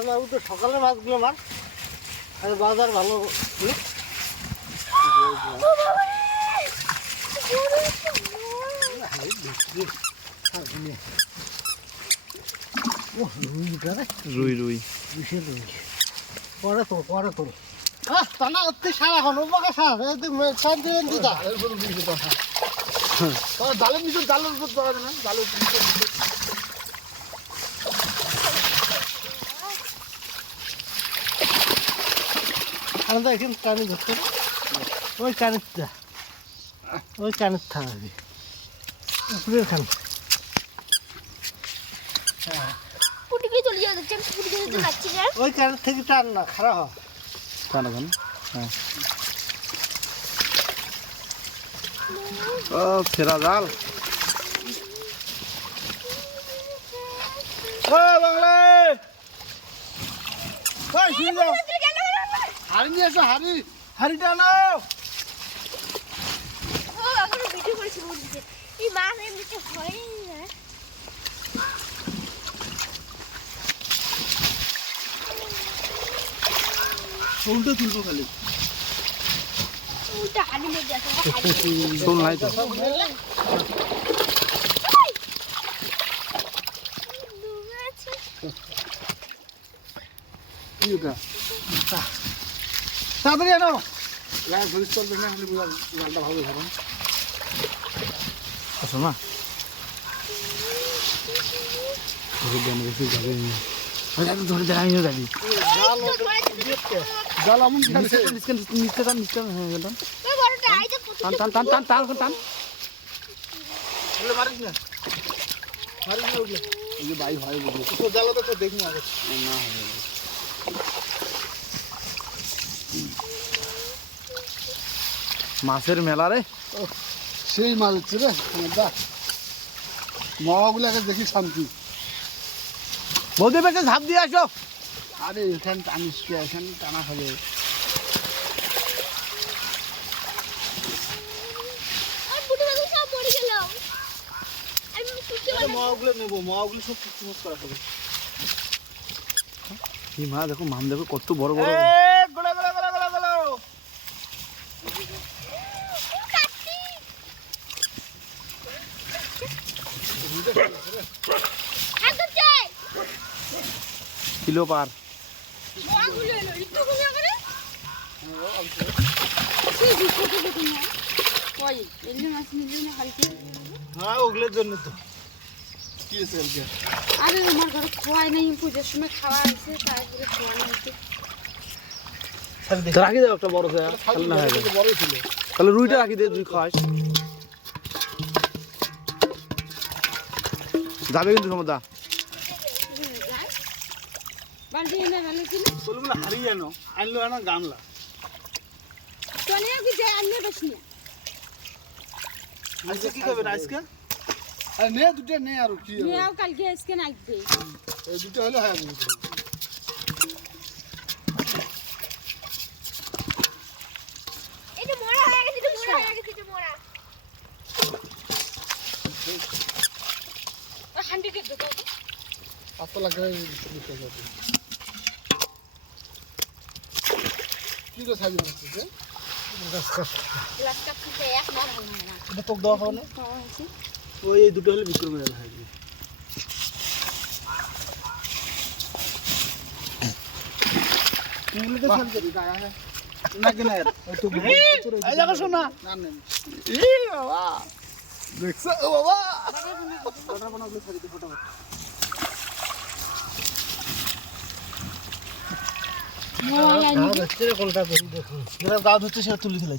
মাছ মারবো তো সকালে মাছগুলো মার আর বাজার ভালো। হ্যাঁ, রুই রুই বিশাল রুই। পরে টানা বাঁকা সার। জালের নিচে জালের উপর ধরা না জালের তো এখানে কানে ধরতে ওই কানের যা। ওই কানের থাকবে। উপরের খান ওই কানের থেকে টান না খারাপ হয় টান এখন হ্যাঁ। ও ফেরা জাল। ও বাংলা হাড়ি নিয়ে এসো হাড়ি হাড়িটা নাও। ও আমার ভিডিও করেছি বলছে এই মাছ এমনিতে হয় না। উল্টো তুলবো খালি। উল্টা হানি মেরে শোন নাই তো। তাড়াতাড়ি আনো। চলবে না জালটা ভালো ধরো। আসো না। ধরে দেন আমিও যাবি জাল আছে নিচে টান নিচে হ্যাঁ টান। বড়টা আইতে টান টান টান টান টান টান মারিস না। মারিস না ওগুলো এই হয় বুঝলি তো জালটা তো দেখুন আগে না হবে মাছের মেলা রে। সেই মাছ হচ্ছে রে দা দেখি শান্তি। বৌদি বেশি ঝাঁপ দিয়ে আসো। আরে এখানে টানিস কে এখানে টানা হবে। মা দেখো মাম দেখো কত বড় বড়। না কালকে হ্যাঁ ওগুলোর জন্য তো। কি আছে আরে আমার ঘরে খোয়াই নাই পুজোর সময় খাওয়া আছে তারপরে খোয়া নাই রাখি দাও একটা বড় তাহলে রুইটা রাখি দে তুই খাস। যাবে কিন্তু সমদা বালতি এনে রাখলে ছিল ওগুলো হারিয়ে আনো আনলো না গামলা চলে কি যে আনলে বেশি না আজকে কি খাবেন আজকে আরে নে দুটো নে আর কি হবে? মেয়াও কালকে আজকে নাচবে এই দুটো হলে হয় আমি এটা মোড়া হয়ে গেছে এটা মোড়া হয়ে গেছে এটা মোড়া দিতে হবে কি তো মাছ এক না। এটা তোক দেওয়া হবে না? ওই এই দুটো হলে বিক্রি করে দেওয়া হয় না কেন এই শোনা না। না দেখছ ও বাবা কোনটা দেখুন যেটা সেটা তুলে ফেলাইছি